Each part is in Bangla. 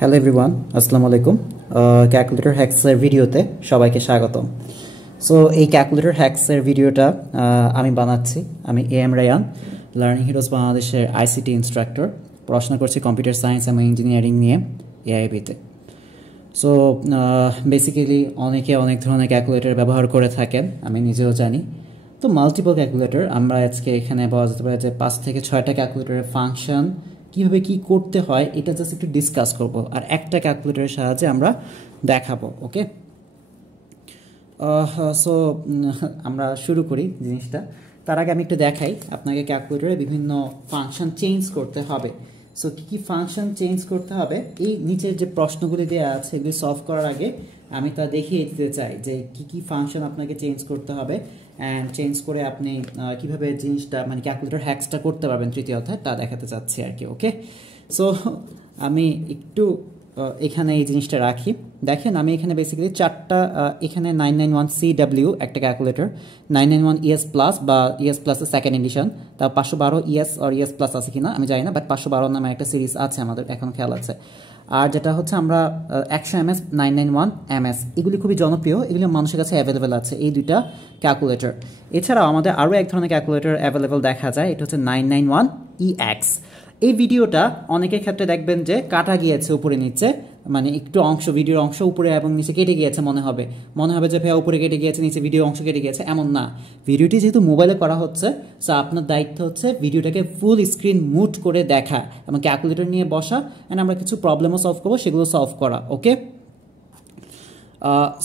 হ্যালো এভরিওয়ান, আসসালামু আলাইকুম। ক্যালকুলেটর হ্যাক্সের ভিডিওতে সবাইকে স্বাগতম। সো এই ক্যালকুলেটর হ্যাক্সের ভিডিওটা আমি বানাচ্ছি। আমি এম রায়ান, লার্নিং হিরোজ বাংলাদেশের আইসিটি ইনস্ট্রাক্টর। পড়াশোনা করছি কম্পিউটার সায়েন্স এবং ইঞ্জিনিয়ারিং নিয়ে এআইবিতে। সো বেসিক্যালি অনেকে অনেক ধরনের ক্যালকুলেটর ব্যবহার করে থাকেন, আমি নিজেও জানি। তো মাল্টিপল ক্যালকুলেটর আমরা আজকে এখানে বলা যেতে পারে যে 5 থেকে 6টা ক্যালকুলেটরের ফাংশন কীভাবে কী করতে হয় এটা জাস্ট একটু ডিসকাস করব, আর একটা ক্যালকুলেটরের সাহায্যে আমরা দেখাবো। ওকে, সো আমরা শুরু করি জিনিসটা। তার আগে আমি একটু দেখাই আপনাকে ক্যালকুলেটরে বিভিন্ন ফাংশন চেঞ্জ করতে হবে। সো কী কী ফাংশন চেঞ্জ করতে হবে এই নিচের যে প্রশ্নগুলি দেওয়া আছে এগুলি সলভ করার আগে আমি তা দেখিয়ে দিতে চাই যে কী কী ফাংশন আপনাকে চেঞ্জ করতে হবে অ্যান্ড চেঞ্জ করে আপনি কীভাবে জিনিসটা মানে ক্যালকুলেটর হ্যাক্সটা করতে পারবেন তৃতীয় অধ্যায় তা দেখাতে চাচ্ছি আর কি। ওকে, সো আমি একটু এখানে এই জিনিসটা রাখি। দেখেন আমি এখানে বেসিক্যালি চারটা এখানে 991CW একটা ক্যালকুলেটর, 991 ES প্লাস বা ES প্লাসের সেকেন্ড এডিশন, তা 512 ES আর ES প্লাস আছে কিনা আমি জানি না, বাট 512 নামে একটা সিরিজ আছে আমাদের এখন খেয়াল আছে। আর যেটা হচ্ছে আমরা 100 MS 991 MS এগুলি খুবই জনপ্রিয়, এগুলি মানুষের কাছে অ্যাভেলেবেল আছে এই দুইটা ক্যালকুলেটর। এছাড়াও আমাদের আরও এক ধরনের ক্যালকুলেটর অ্যাভেলেবেল দেখা যায়, এটা হচ্ছে 991 EX। এই ভিডিওটা অনেকের ক্ষেত্রে দেখবেন যে কাটা গিয়েছে উপরে নিচে, মানে একটু অংশ ভিডিওর অংশ উপরে এবং নিচে কেটে গিয়েছে, মনে হবে যে ভাইয়া উপরে কেটে গিয়েছে নিচে ভিডিও অংশ কেটে গিয়েছে, এমন না। ভিডিওটি যেহেতু মোবাইলে করা হচ্ছে, সো আপনার দায়িত্ব হচ্ছে ভিডিওটাকে ফুল স্ক্রিন মুট করে দেখা এবং ক্যালকুলেটর নিয়ে বসা, অ্যান্ড আমরা কিছু প্রবলেমও সলভ করবো, সেগুলো সলভ করা। ওকে,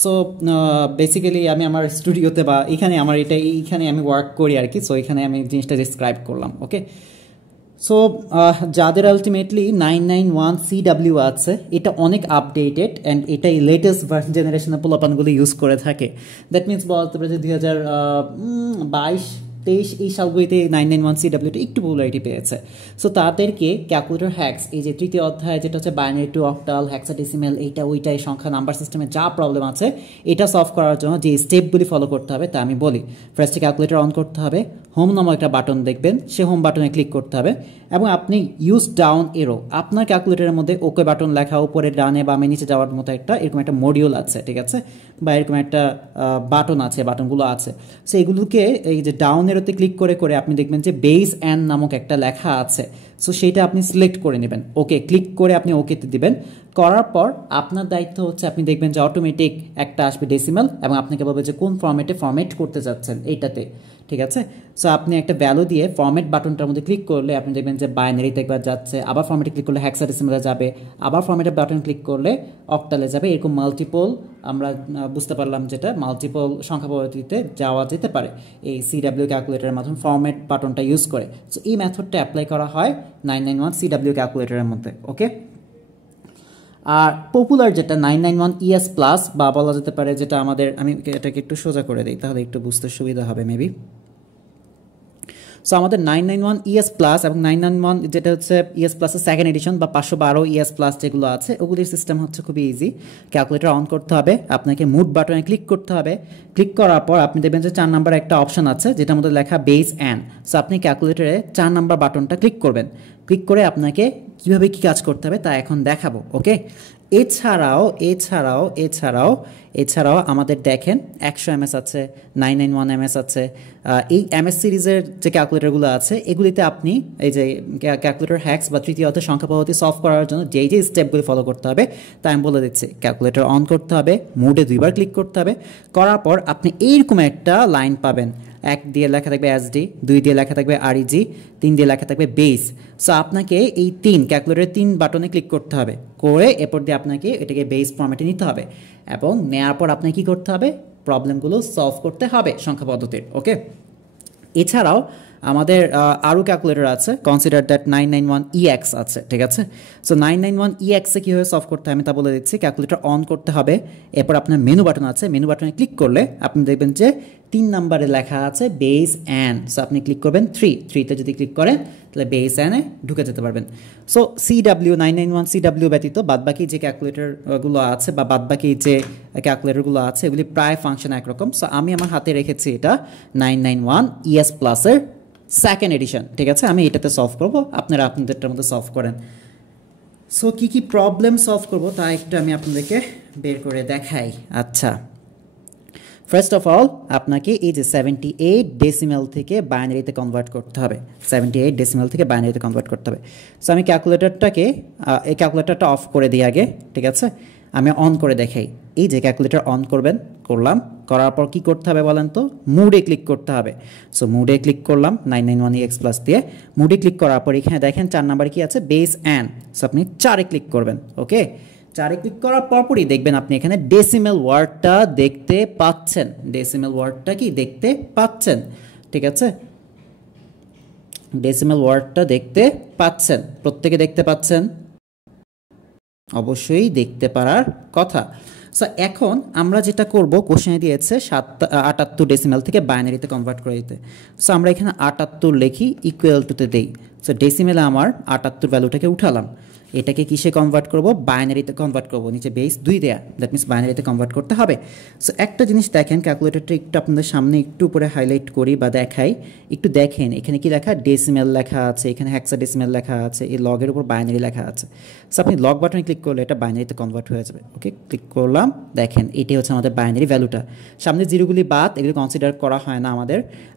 সো বেসিক্যালি আমি আমার স্টুডিওতে বা এখানে আমার এইখানে আমি ওয়ার্ক করি আর কি। সো এখানে আমি জিনিসটা ডিসক্রাইব করলাম। ওকে, সো যাদের আলটিমেটলি 991CW আছে এটা অনেক আপডেটেড অ্যান্ড এটাই লেটেস্ট জেনারেশনের পোলাপানগুলো ইউজ করে থাকে। দ্যাট মিনস বলতে পারে যে 2022-23 এই সালগুলিতে 991CWটা একটু পপুলারিটি পেয়েছে। সো তাদেরকে ক্যালকুলেটর হ্যাক্স এই যে তৃতীয় অধ্যায় যেটা হচ্ছে বাইনারি টু অক্টাল, হেক্সাডেসিমাল, এইটা ওইটাই সংখ্যা নাম্বার সিস্টেমে যা প্রবলেম আছে এটা সলভ করার জন্য যে স্টেপগুলি ফলো করতে হবে তা আমি বলি। ফার্স্টে ক্যালকুলেটর অন করতে হবে, হোম নামক একটা বাটন দেখবেন, সে হোম বাটনে ক্লিক করতে হবে এবং আপনি ইউজ ডাউন এরো, আপনার ক্যালকুলেটরের মধ্যে ওকে বাটন লেখা উপরে ডানে বামে নিচে যাওয়ার মতো একটা এরকম একটা মডিউল আছে, ঠিক আছে, বা এরকম একটা বাটন আছে, বাটনগুলো আছে। সো এগুলোকে এই যে ডাউন এরোতে ক্লিক করে করে আপনি দেখবেন যে বেস অ্যান নামক একটা লেখা আছে। সো সেইটা আপনি সিলেক্ট করে নেবেন, ওকে ক্লিক করে আপনি ওকেতে দিবেন। করার পর আপনার দায়িত্ব হচ্ছে আপনি দেখবেন যে অটোমেটিক একটা আসবে ডেসিমাল এবং আপনাকে বলবে যে কোন ফরম্যাট করতে যাচ্ছেন এইটাতে, ঠিক আছে। সো আপনি একটা ভ্যালু দিয়ে ফরম্যাট বাটনটার মধ্যে ক্লিক করলে আপনি দেখবেন যে বাইনারিতে একবার যাচ্ছে, আবার ফরম্যাটে ক্লিক করলে হেক্সাডেসিমালে যাবে, আবার ফরম্যাটের বাটন ক্লিক করলে অক্টালে যাবে, এরকম মাল্টিপল আমরা বুঝতে পারলাম যেটা মাল্টিপল সংখ্যা পদ্ধতিতে যাওয়া যেতে পারে এই CW ক্যালকুলেটরের মাধ্যমে ফরম্যাট বাটনটা ইউজ করে। সো এই মেথডটা অ্যাপ্লাই করা হয় 991CW ক্যালকুলেটরের মধ্যে। ওকে, আর পপুলার যেটা 991 ES প্লাস বা বলা যেতে পারে যেটা আমাদের, আমি এটাকে একটু সোজা করে দিই তাহলে একটু বুঝতে সুবিধা হবে মেবি। সো আমাদের 991 ES প্লাস এবং 991 যেটা হচ্ছে ES প্লাসের সেকেন্ড এডিশন বা 512 ES প্লাস যেগুলো আছে ওগুলির সিস্টেম হচ্ছে খুবই ইজি। ক্যালকুলেটর অন করতে হবে, আপনাকে মুড বাটনে ক্লিক করতে হবে। ক্লিক করার পর আপনি দেখবেন যে 4 নাম্বার একটা অপশন আছে যেটার মধ্যে লেখা বেস অ্যান। সো আপনি ক্যালকুলেটরে 4 নাম্বার বাটনটা ক্লিক করবেন। ক্লিক করে আপনাকে কীভাবে কী কাজ করতে হবে তা এখন দেখাবো। ওকে, এছাড়াও আমাদের দেখেন 100 MS আছে, 991 MS আছে। এই MS সিরিজের যে ক্যালকুলেটরগুলো আছে এগুলিতে আপনি এই যে ক্যালকুলেটর হ্যাক্স বা তৃতীয় অধ্যায় সংখ্যা পদ্ধতি সলভ করার জন্য যেই স্টেপগুলি ফলো করতে হবে তা আমি বলে দিচ্ছি। ক্যালকুলেটর অন করতে হবে, মুডে 2বার ক্লিক করতে হবে, করার পর আপনি এইরকম একটা লাইন পাবেন। 1 দিয়ে লেখা থাকবে SD, 2 দিয়ে লেখা থাকবে REG, 3 দিয়ে লেখা থাকবে বেস। সো আপনাকে এই ক্যালকুলেটরের 3 বাটনে ক্লিক করতে হবে, করে এরপর দিয়ে আপনাকে এটাকে বেস ফরম্যাটে নিতে হবে এবং নেওয়ার পর আপনাকে কী করতে হবে, প্রবলেমগুলো সলভ করতে হবে সংখ্যা পদ্ধতির। ওকে, এছাড়াও আমাদের আরও ক্যালকুলেটর আছে, কনসিডার দ্যাট 991 EX আছে, ঠিক আছে। সো 991 EX-এ কীভাবে সলভ করতে হবে আমি তা বলে দিচ্ছি। ক্যালকুলেটর অন করতে হবে, এরপর আপনার মেনু বাটন আছে, মেনু বাটনে ক্লিক করলে আপনি দেখবেন যে 3 নাম্বারে লেখা আছে বেস অ্যান। সো আপনি ক্লিক করবেন 3তে যদি ক্লিক করেন তাহলে বেস অ্যানে ঢুকে যেতে পারবেন। সো 991CW ব্যতীত বাদবাকি যে ক্যালকুলেটরগুলো আছে বা বাদবাকি যে ক্যালকুলেটরগুলো আছে এগুলি প্রায় ফাংশন একরকম। সো আমি আমার হাতে রেখেছি এটা 991 ES প্লাসের সেকেন্ড এডিশন, ঠিক আছে। আমি এটাতে সলভ করবো, আপনারা আপনাদেরটার মধ্যে সলভ করেন। সো কী কী প্রবলেম সলভ করবো তা একটু আমি আপনাদেরকে বের করে দেখাই। আচ্ছা, ফার্স্ট অফ অল আপনাকে এই যে 78 ডেসিমেল থেকে বাইনারিতে কনভার্ট করতে হবে। 78 ডেসিমেল থেকে বাইনারিতে কনভার্ট করতে হবে। সো আমি এই ক্যালকুলেটরটা অফ করে দিই আগে, ঠিক আছে? আমি অন করে দেখাই। এই যে ক্যালকুলেটর অন করলাম, করার পর কী করতে হবে বলেন তো? মুডে ক্লিক করতে হবে। সো মুডে ক্লিক করলাম 991EX+ দিয়ে। মুডে ক্লিক করার পর এখানে দেখেন 4 নাম্বার কি আছে? Base and. সো আপনি 4-এ ক্লিক করবেন। ওকে, 4-এ ক্লিক করার পরপরই দেখবেন আপনি এখানে ডেসিমেল ওয়ার্ডটা দেখতে পাচ্ছেন। ডেসিমেল ওয়ার্ডটা কি দেখতে পাচ্ছেন, ঠিক আছে? ডেসিমেল ওয়ার্ডটা দেখতে পাচ্ছেন, প্রত্যেকে দেখতে পাচ্ছেন? অবশ্যই দেখতে পারার কথা। সো এখন আমরা যেটা করব, কোশ্চেনে দিয়েছে 78 ডেসিমেল থেকে বাইনারিতে কনভার্ট করে দিতে। সো আমরা এখানে 78 লিখি, ইকুয়াল টুতে দেই। সো ডেসিমেলে আমার 78 ভ্যালুটাকে উঠালাম, এটাকে কিসে কনভার্ট করব? বাইনারিতে কনভার্ট করব। নিচে বেস 2 দেয়া, দ্যাট মিনস বাইনারিতে কনভার্ট করতে হবে। সো একটা জিনিস দেখেন, ক্যালকুলেটরটা একটু আপনাদের সামনে একটু উপরে হাইলাইট করি বা দেখাই, একটু দেখেন এখানে কি লেখা? ডেসিমেল লেখা আছে, এখানে হেক্সাডেসিমেল লেখা আছে, এই লগের উপর বাইনারি লেখা আছে। সো আপনি লগ বাটনে ক্লিক করলে এটা বাইনারিতে কনভার্ট হয়ে যাবে। ওকে, ক্লিক করলাম, দেখেন এটাই হচ্ছে আমাদের বাইনারি ভ্যালুটা। সামনে জিরোগুলি বাদ, এগুলো কনসিডার করা হয় না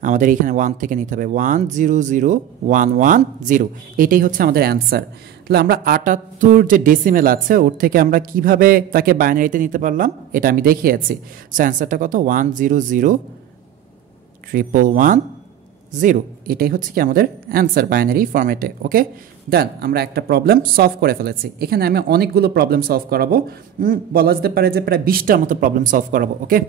আমাদের এখানে 1 থেকে নিতে হবে। 100110, এটাই হচ্ছে আমাদের অ্যান্সার। তাহলে আমরা 78 যে ডেসিমেল আছে ওর থেকে আমরা কিভাবে তাকে বাইনারিতে নিতে পারলাম এটা আমি দেখিয়েছি। সো অ্যান্সারটা কত? 10011110, এটাই হচ্ছে কি আমাদের অ্যান্সার বাইনারি ফরম্যাটে। ওকে, ডান। আমরা একটা প্রবলেম সলভ করে ফেলেছি। এখানে আমি অনেকগুলো প্রবলেম সলভ করাবো, বলা যেতে পারে যে প্রায় 20টার মতো প্রবলেম সলভ করাবো। ওকে,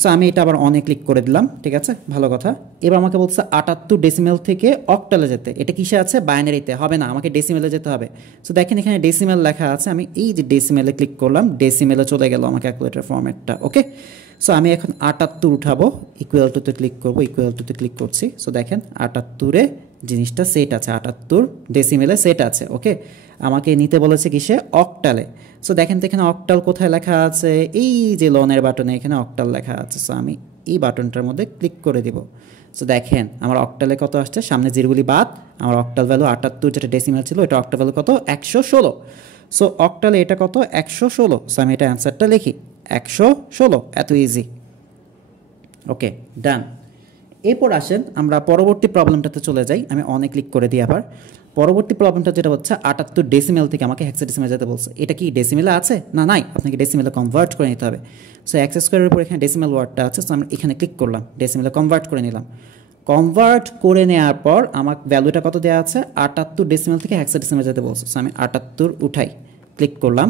সো আমি এটা আবার অনে ক্লিক করে দিলাম, ঠিক আছে, ভালো কথা। এবার আমাকে বলছে 78 ডেসিমেল থেকে অক্টালে যেতে। এটা কিসে আছে? বাইনারিতে। হবে না, আমাকে ডেসিমেলে যেতে হবে। সো দেখেন এখানে ডেসিমেল লেখা আছে, আমি এই যে ডেসিমেলে ক্লিক করলাম, ডেসিমেলে চলে গেল আমার ক্যালকুলেটর ফরম্যাটটা। ওকে, সো আমি এখন 78 উঠাবো, ইকুয়াল টুতে ক্লিক করবো, ইকুয়াল টুতে ক্লিক করছি। সো দেখেন 78-এ জিনিসটা সেট আছে, 78 ডেসিমেলে সেট আছে। ওকে, আমাকে নিতে বলেছে কিসে? অক্টালে। সো দেখেন তো এখানে অক্টাল কোথায় লেখা আছে? এই যে লোনের বাটনে এখানে অক্টাল লেখা আছে। সো আমি এই বাটনটার মধ্যে ক্লিক করে দিব। সো দেখেন আমার অক্টালে কত আসছে? সামনে জিরোগুলি বাদ, আমার অক্টাল ভ্যালু 78 যেটা ডেসিমেল ছিল, এটা অক্টাল ভ্যালু কত? 116। সো অক্টালে এটা কত? 116। সো আমি এটা অ্যান্সারটা লিখি 116, এত ইজি। ওকে, ডান। এরপর আসেন আমরা পরবর্তী প্রবলেমটাতে চলে যাই। আমি অনেক ক্লিক করে দিই আবার। পরবর্তী প্রবলেমটা যেটা হচ্ছে 78 ডেসিমেল থেকে আমাকে হেক্সাডেসিমেলে যেতে বলছে। এটা কি ডেসিমেলে আছে? না, নাই, আপনাকে ডেসিমেলে কনভার্ট করে নিতে হবে। সো এক্স স্কোয়ারের উপর এখানে ডেসিমেল ওয়ার্ডটা আছে। সো আমরা এখানে ক্লিক করলাম, ডেসিমেলে কনভার্ট করে নিলাম। কনভার্ট করে নেওয়ার পর আমার ভ্যালুটা কত দেওয়া আছে? 78 ডেসিমেল থেকে হেক্সাডেসিমেলে যেতে বলছে। সো আমি 78 উঠাই, ক্লিক করলাম,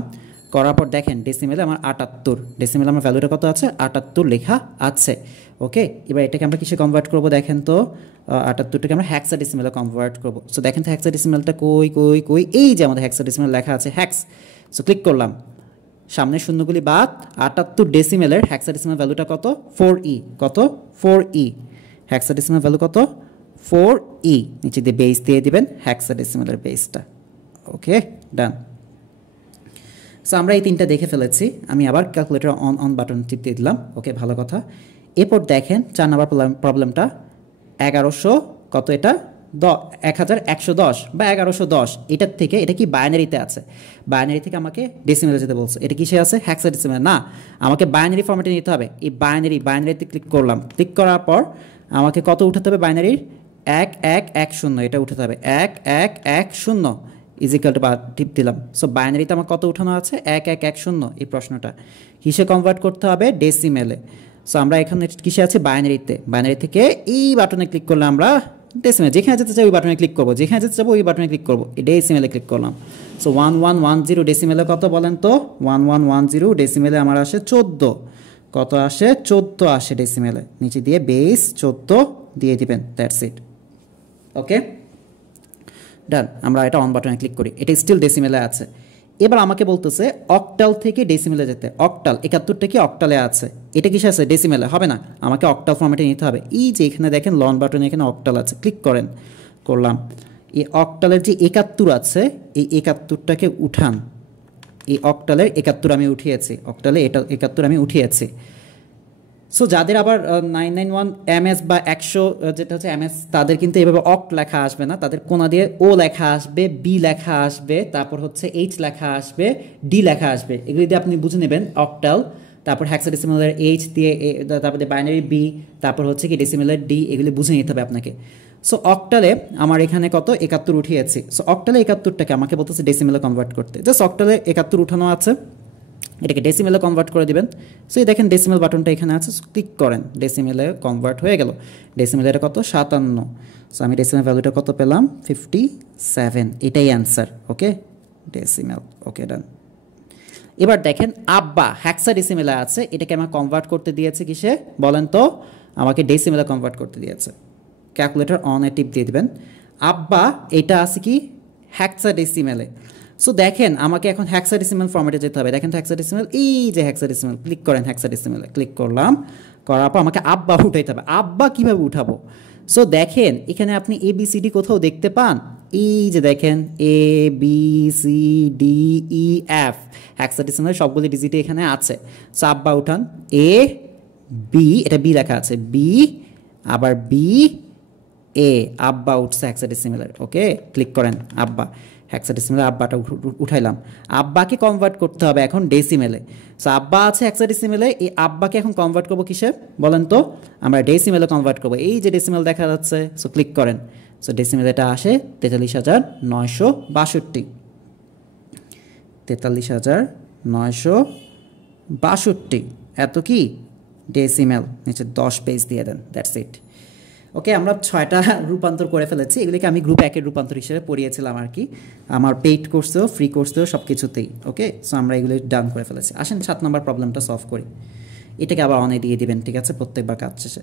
করার পর দেখেন ডেসিমেলে আমার 78, ডেসিমেলে আমার ভ্যালুটা কত আছে? 78 লেখা আছে। ওকে, এবার এটাকে আমরা কিসে কনভার্ট করবো? দেখেন তো 78টাকে আমরা হেক্সাডেসিমেলে কনভার্ট করবো। সো দেখেন তো হেক্সাডেসিমেলটা কই? এই যে আমাদের হেক্সাডেসিমেল লেখা আছে, হ্যাক্স। সো ক্লিক করলাম, সামনের শূন্যগুলি বাদ, 78 ডেসিমেলের হেক্সাডেসিমেল ভ্যালুটা কত? 4e। কত? 4e। হেক্সাডেসিমেল ভ্যালু কত? 4e। নিচে দিয়ে বেস দিয়ে দিবেন হেক্সাডেসিমেলের বেসটা। ওকে, ডান। সো আমরা এই তিনটা দেখে ফেলেছি। আমি আবার ক্যালকুলেটর অন বাটন টিপ দিয়ে দিলাম। ওকে, ভালো কথা। এরপর দেখেন 4 নাম্বার প্রবলেমটা 1100 কত? এটা 1110 বা 1110, এটার থেকে এটা কি বাইনারিতে আছে? বাইনারি থেকে আমাকে ডেসিমেলে যেতে বলছে। এটা কিসে আছে? হেক্সাডেসিমেলে। না, আমাকে বাইনারি ফরম্যাটে নিতে হবে। এই বাইনারিতে ক্লিক করলাম, ক্লিক করার পর আমাকে কত উঠাতে হবে? বাইনারির 1110, এটা উঠাতে হবে। 1110 ইজিক্যাল টু বা টিপ দিলাম। সো বাইনারিতে আমার কত উঠানো আছে? 1110। এই প্রশ্নটা কিসে কনভার্ট করতে হবে? ডেসিমেলে। সো আমরা এখানে কিসে আছে? বাইনারিতে। বাইনারি থেকে এই বাটনে ক্লিক করলে আমরা ডেসিমেল, যেখানে যেতে চাই ওই বাটনে ক্লিক করবো, যেখানে যেতে চাবো ওই বাটনে ক্লিক করবো, এই ডেসিমেলে ক্লিক করলাম। সো 1110 ডেসিমেলে কত বলেন তো? 1110 ডেসিমেলে আমার আসে 14। কত আসে? 14 আসে ডেসিমেলে। নিচে দিয়ে বেস 14 দিয়ে দিবেন, দ্যাটস ইট। ওকে, ডান। আমরা এটা অন বাটনে ক্লিক করি, এটা স্টিল ডেসিমেলে আছে। এবার আমাকে বলতেছে অক্টাল থেকে ডেসিমেলে যেতে। অক্টাল 71টা কি অক্টালে আছে? এটা কিসে আছে? ডেসিমেলে। হবে না, আমাকে অক্টাল ফরম্যাটে নিতে হবে। এই যে এখানে দেখেন লন বাটনে এখানে অক্টাল আছে, ক্লিক করেন, করলাম। এই অক্টালের যে 71 আছে, এই 71টাকে উঠান। এই অক্টালের 71 আমি উঠিয়েছি, অক্টালে এটা 71 আমি উঠিয়েছি। সো যাদের আবার 991 MS বা 100 যেটা হচ্ছে MS, তাদের কিন্তু এভাবে অক্ট লেখা আসবে না, তাদের কোনা দিয়ে ও লেখা আসবে, বি লেখা আসবে, তারপর হচ্ছে এইচ লেখা আসবে, ডি লেখা আসবে। এগুলি দিয়ে আপনি বুঝে নেবেন অক্টাল, তারপর হেক্সাডেসিমালের এইচ দিয়ে, তারপরে বাইনারি বি, তারপর হচ্ছে কি ডেসিমেলের ডি, এগুলি বুঝে নিতে হবে আপনাকে। সো অক্টালে আমার এখানে কত 71 উঠিয়েছি। সো অক্টালে 71টাকে আমাকে বলতেছে ডেসিমেলে কনভার্ট করতে। জাস্ট অক্টালে 71 উঠানো আছে, এটাকে ডেসিমেলে কনভার্ট করে দিবেন। সো এই দেখেন ডেসিমেল বাটনটা এখানে আছে, ক্লিক করেন, ডেসিমেলে কনভার্ট হয়ে গেল। ডেসিমেলে এটা কত 57। সো আমি ডেসিমেল ভ্যালুটা কত পেলাম 57, এটাই অ্যান্সার। ওকে, ডেসিমেল, ওকে ডান। এবার দেখেন আব্বা হেক্সাডেসিমেলে আছে, এটাকে আমার কনভার্ট করতে দিয়েছে কিসে বলেন তো, আমাকে ডেসিমেলে কনভার্ট করতে দিয়েছে। ক্যালকুলেটর অন এ টিপ দিয়ে দিবেন। আব্বা এটা আছে কি হেক্সাডেসিমেলে। সো দেখেন আমাকে এখন হেক্সাডেসিমেল ফরম্যাটে যেতে হবে। দেখেন তো হেক্সাডেসিমেল, এই যে হেক্সাডেসিমেল, ক্লিক করেন হেক্সাডেসিমেলে, ক্লিক করলাম, করার পর আমাকে আব্বা উঠাইতে হবে। আব্বা কীভাবে উঠাবো? সো দেখেন এখানে আপনি ABCD কোথাও দেখতে পান? এই যে দেখেন ABCDEF, হেক্সাডেসিমেল সবগুলি ডিজিটে এখানে আছে। সো আব্বা উঠান, AB, এটা বি লেখা আছে, বি আবার BA, আব্বা উঠছে হেক্সাডেসিমেলের। ওকে, ক্লিক করেন আব্বা, হেক্সাডেসিমেলের আব্বাটা উঠাইলাম। আব্বাকে কনভার্ট করতে হবে এখন ডেসিমেলে। সো আব্বা আছে হেক্সাডেসিমেলে, এই আব্বাকে এখন কনভার্ট করবো কিসে বলেন তো, আমরা ডেসিমেলে কনভার্ট করবো। এই যে ডেসিমেল দেখা যাচ্ছে, সো ক্লিক করেন। সো ডেসিমেল এটা আসে 43,962, 43,962, এত কি ডেসিমেল, নিচে 10 পেজ দিয়ে দেন, দ্যাটস ইট। ওকে, আমরা 6টা রূপান্তর করে ফেলেছি। এগুলিকে আমি গ্রুপ 1-এর রূপান্তর হিসেবে পড়িয়েছিলাম আর কি, আমার পেইড কোর্সেও ফ্রি কোর্সেও সব কিছুতেই। ওকে, সো আমরা এগুলি ডান করে ফেলেছি। আসেন 7 নম্বর প্রবলেমটা সলভ করি। এটাকে আবার অনে দিয়ে দিবেন, ঠিক আছে, প্রত্যেকবার কাজ শেষে।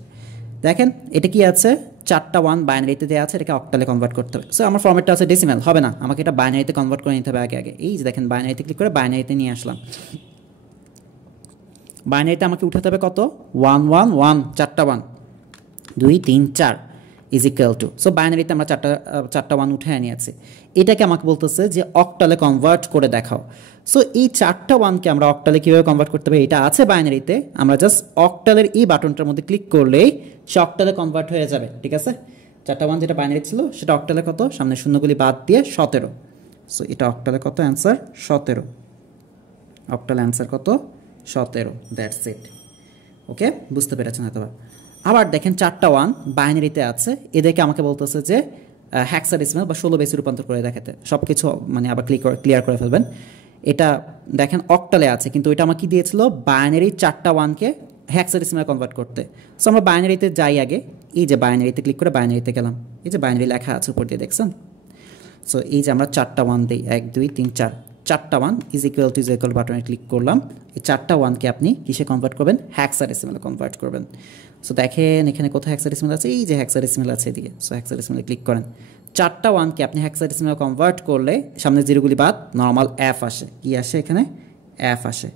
দেখেন এটা কি আছে, 4টা 1 বাইনারিতে দেওয়া আছে, এটাকে অক্টালে কনভার্ট করতে হবে। সো আমার ফর্মেটটা আছে ডেসিমেল, হবে না, আমাকে এটা বাইনারিতে কনভার্ট করে নিতে হবে আগে। এই যে দেখেন বাইনারিতে ক্লিক করে বাইনারিতে নিয়ে আসলাম। বাইনারিতে আমাকে উঠাতে হবে কত, 111, 4টা 1, 2 3 4 ইজ ইকুয়াল টু। সো বাইনারিতে আমরা 4টা 1 উঠে নিয়েছি। এটাকে আমাকে বলতেছে যে অক্টালে কনভার্ট করে দেখাও। সো এই 4টা 1কে আমরা অক্টালে কীভাবে কনভার্ট করতে হবে, এটা আছে বাইনারিতে, আমরা জাস্ট অক্টালের এই বাটনটার মধ্যে ক্লিক করলেই সে অক্টালে কনভার্ট হয়ে যাবে, ঠিক আছে। 4টা 1 যেটা বাইনারি ছিল সেটা অক্টালে কত, সামনে শূন্যগুলি বাদ দিয়ে 17। সো এটা অক্টালে কত অ্যান্সার 17, অক্টাল অ্যান্সার কত 17, দ্যাটস ইট। ওকে, বুঝতে পেরেছেন হয়তো। আবার দেখেন 4টা 1 বাইনারিতে আছে, এদেরকে আমাকে বলতেছে যে হেক্সাডেসিমেল বা 16 বেসে রূপান্তর করে দেখাতে। সব কিছু মানে আবার ক্লিয়ার করে ফেলবেন। এটা দেখেন অক্টালে আছে, কিন্তু এটা আমাকে কি দিয়েছিল, বাইনারি 4টা 1কে হেক্সাডেসিমেল কনভার্ট করতে। সো আমরা বাইনারিতে যাই আগে, এই যে বাইনারিতে ক্লিক করে বাইনারিতে গেলাম, এই যে বাইনারি লেখা আছে উপর দিয়ে দেখছেন। সো এই যে আমরা 4টা 1 দিই, 1 2 3 4, 4টা 1 ইজ ইকুয়াল বাটনে ক্লিক করলাম। এই 4টা 1কে আপনি কিসে কনভার্ট করবেন, হেক্সাডেসিমেলে কনভার্ট করবেন। সো দেখেন এখানে কোথায় হেক্সাডেসিমেল আছে, এই যে হেক্সাডেসিমেল আছে এদিকে। সো হেক্সাডেসিমেলে ক্লিক করেন। 4টা 1কে আপনি হেক্সাডেসিমেলে কনভার্ট করলে সামনে জিরোগুলি বাদ নর্মাল F আসে। কি আসে এখানে, F আসে।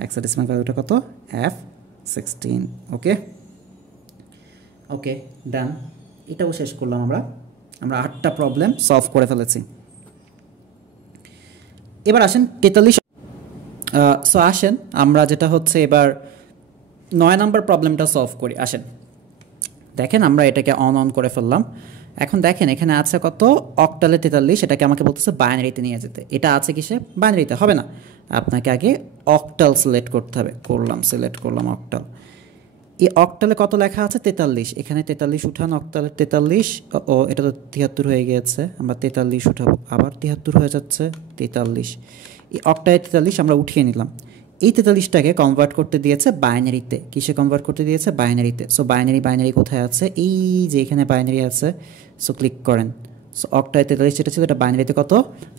হেক্সাডেসিমেল ভ্যালুটা কত, F16। ওকে, ওকে ডান। এটাও শেষ করলাম আমরা 8টা প্রবলেম সলভ করে ফেলেছি। এবার আসেন 43। সো আসেন আমরা যেটা হচ্ছে এবার 9 নম্বর প্রবলেমটা সলভ করি। আসেন দেখেন আমরা এটাকে অন করে ফেললাম। এখন দেখেন এখানে আছে কত, অক্টালে 43, এটাকে আমাকে বলতেছে বাইনারিতে নিয়ে যেতে। এটা আছে কিসে, বাইনারিতে, হবে না, আপনাকে আগে অক্টাল সিলেক্ট করতে হবে। সিলেক্ট করলাম অক্টাল। এই অক্টালে কত লেখা আছে, 43, এখানে 43 উঠান, অক্টালে 43, ও এটা তো 73 হয়ে গিয়েছে, আমরা 43 উঠাবো, আবার 73 হয়ে যাচ্ছে, 43। এই অক্টালে 43 আমরা উঠিয়ে নিলাম। এই 43টাকে কনভার্ট করতে দিয়েছে বাইনারিতে। কিসে কনভার্ট করতে দিয়েছে, বাইনারিতে। সো বাইনারি কোথায় আছে, এই যে এখানে বাইনারি আছে। সো ক্লিক করেন। সো অক্টালে 43 যেটা ছিল এটা বাইনারিতে কত,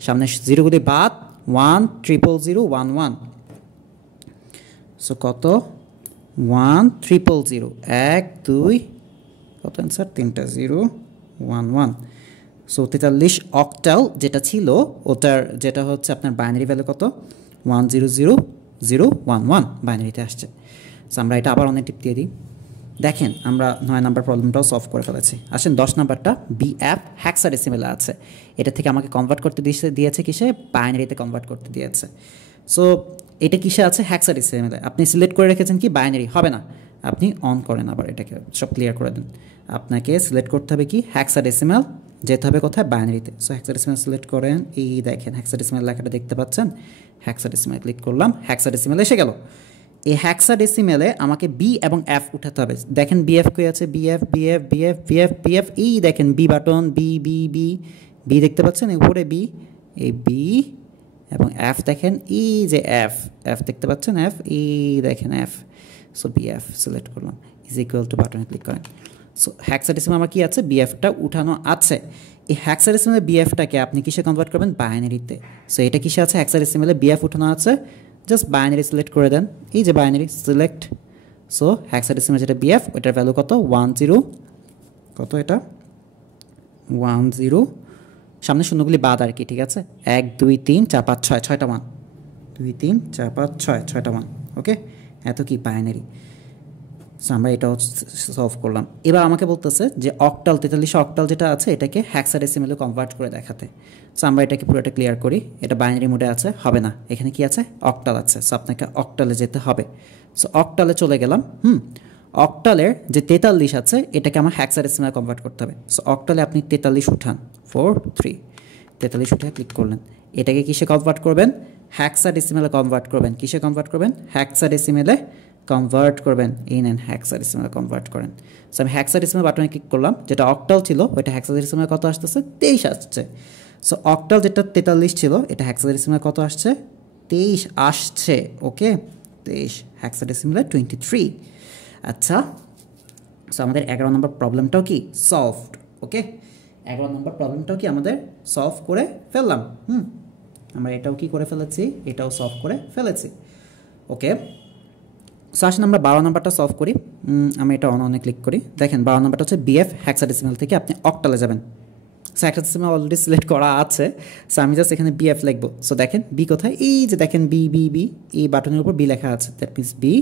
সামনে জিরোগুলি বাদ 1,000,011। সো কত, 1,000,000, 1 2 কত অ্যান্সার, 3টা 0 1 1। সো 43 অক্টাল যেটা ছিল ওটার যেটা হচ্ছে আপনার বাইনারি ভ্যালু কত, 1,000,011 বাইনারিতে আসছে। সো আমরা এটা আবার অনেক টিপ দিয়ে দিই। দেখেন আমরা 9 নম্বর প্রবলেমটাও সলভ করে ফেলেছি। আসেন 10 নম্বরটা, BF হেক্সাডেসিমেলে আছে, এটা থেকে আমাকে কনভার্ট করতে দিয়েছে কিসে, বাইনারিতে কনভার্ট করতে দিয়েছে। সো এটা কিসে আছে, হেক্সাডেসিমেলে। আপনি সিলেক্ট করে রেখেছেন কি বাইনারি, হবে না, আপনি অন করেন, আবার এটাকে সব ক্লিয়ার করে দেন। আপনাকে সিলেক্ট করতে হবে কি হেক্সাডেসিমাল, যেতে হবে কোথায় বাইনারিতে। সো হেক্সাডেসিমাল সিলেক্ট করেন, এই দেখেন হেক্সাডেসিমাল লেখাটা দেখতে পাচ্ছেন, হেক্সাডেসিমাল ক্লিক করলাম, হেক্সাডেসিমাল এসে গেল। এই হেক্সাডেসিমেলে আমাকে বি এবং এফ উঠাতে হবে। দেখেন বিএফ কই আছে, BF BF BF BF BF, এই দেখেন B button, B B B B দেখতে পাচ্ছেন উপরে বি, এই বি এবং এফ দেখেন, এই যে এফ এফ দেখতে পাচ্ছেন, এফ এই দেখেন এফ। সো বিএফ সিলেক্ট করলাম, ইজ ইকুয়াল টু বাটনে ক্লিক করেন। সো হেক্সাডেসিমাল আমার কি আছে, বিএফটা উঠানো আছে। এই হেক্সাডেসিমালে বিএফটাকে আপনি কিসে কনভার্ট করবেন, বাইনারিতে। সো এটা কিসে আছে, হেক্সাডেসিমালে বিএফ উঠানো আছে, জাস্ট বাইনারি সিলেক্ট করে দেন, এই যে বাইনারি সিলেক্ট। সো হেক্সাডেসিমাল যেটা বিএফ ওইটার ভ্যালু কত, 10, কত এটা 10, সামনে শূন্যগুলি বাদ আর কি, ঠিক আছে। 1 2 3 4 5 6, 6টা 1, 2 3 4 5 6, 6টা 1, ওকে। এত কি বাইনারি। সো আমরা এটাও সলভ করলাম। এবার আমাকে বলতেছে যে অক্টাল, 43 অক্টাল যেটা আছে এটাকে হেক্সাডেসিমালে কনভার্ট করে দেখাতে। সো আমরা এটাকে পুরোটা ক্লিয়ার করি। এটা বাইনারি মোডে আছে, হবে না, এখানে কি আছে, অক্টাল আছে। সো আপনাকে অক্টালে যেতে হবে। সো অক্টালে চলে গেলাম। অক্টালের যে 43 আছে এটাকে আমার হেক্সাডেসিমালে কনভার্ট করতে হবে। সো অক্টালে আপনি 43 উঠান, 4 3, 43 উঠে ক্লিক করলেন। এটাকে কিসে কনভার্ট করবেন, হেক্সাডেসিমালে কনভার্ট করবেন। কিসে কনভার্ট করবেন, হেক্সাডেসিমালে কনভার্ট করবেন। এই নেন হেক্সাডেসিমালে কনভার্ট করেন। সো আমি হেক্সাডেসিমাল বাটনে ক্লিক করলাম, যেটা অক্টাল ছিল ওইটা হেক্সাডেসিমালে কত আসতেছে, 23 আসছে। সো অক্টাল যেটা 43 ছিল এটা হেক্সাডেসিমালে কত আসছে, 23 আসছে, ওকে 23, হেক্সাডেসিমালে 23। আচ্ছা, সো আমাদের 11 নম্বর প্রবলেমটাও কি সলভড, ওকে। 11 নম্বর প্রবলেমটাও কি আমাদের সলভ করে ফেললাম। আমরা এটাও কি করে ফেলেছি, এটাও সলভ করে ফেলেছি, ওকে। সো আসেন আমরা 12 নম্বরটা সলভ করি। আমি এটা অনে ক্লিক করি। দেখেন 12 নম্বরটা হচ্ছে বিএফ, হেক্সাডেসিমাল থেকে আপনি অক্টালে যাবেন। সো হেক্সাডেসিমাল অলরেডি সিলেক্ট করা আছে। সো আমি জাস্ট এখানে বিএফ লিখবো। সো দেখেন বি কোথায়, এই যে দেখেন বি বি বি, এই বাটনের উপর বি লেখা আছে, দ্যাট মিনস বি।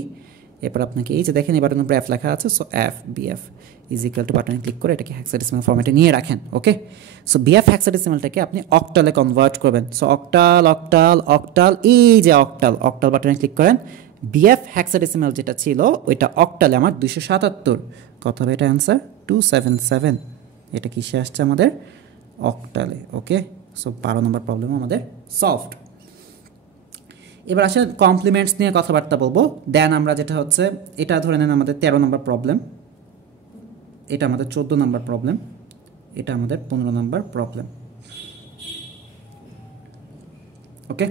এরপর আপনাকে এই যে দেখেন এই বাটনের উপর এফ লেখা আছে। So F BF is equal two বাটনে ক্লিক করে এটাকে হেক্সাডেসিমাল ফরম্যাটে নিয়ে রাখেন, ওকে। সো বিএফ হেক্সাডেসিমালটাকে আপনি অক্টালে কনভার্ট করবেন। সো অক্টাল অক্টাল অক্টাল, এই যে অক্টাল, অক্টাল বাটনে ক্লিক করেন। বিএফ হেক্সাডেসিমাল যেটা ছিল ওইটা অক্টালে আমার 277, কত হবে এটা অ্যান্সার, 277। এটা কিসে আসছে আমাদের, অক্টালে, ওকে। সো 12 নম্বর প্রবলেম আমাদের সলভড। এবার আসলে কমপ্লিমেন্টস নিয়ে কথাবার্তা বলবো। দেন আমরা যেটা হচ্ছে, এটা ধরে নেন আমাদের 13 নম্বর প্রবলেম, এটা আমাদের 14 নম্বর প্রবলেম, এটা আমাদের 15 নম্বর প্রবলেম, ওকে।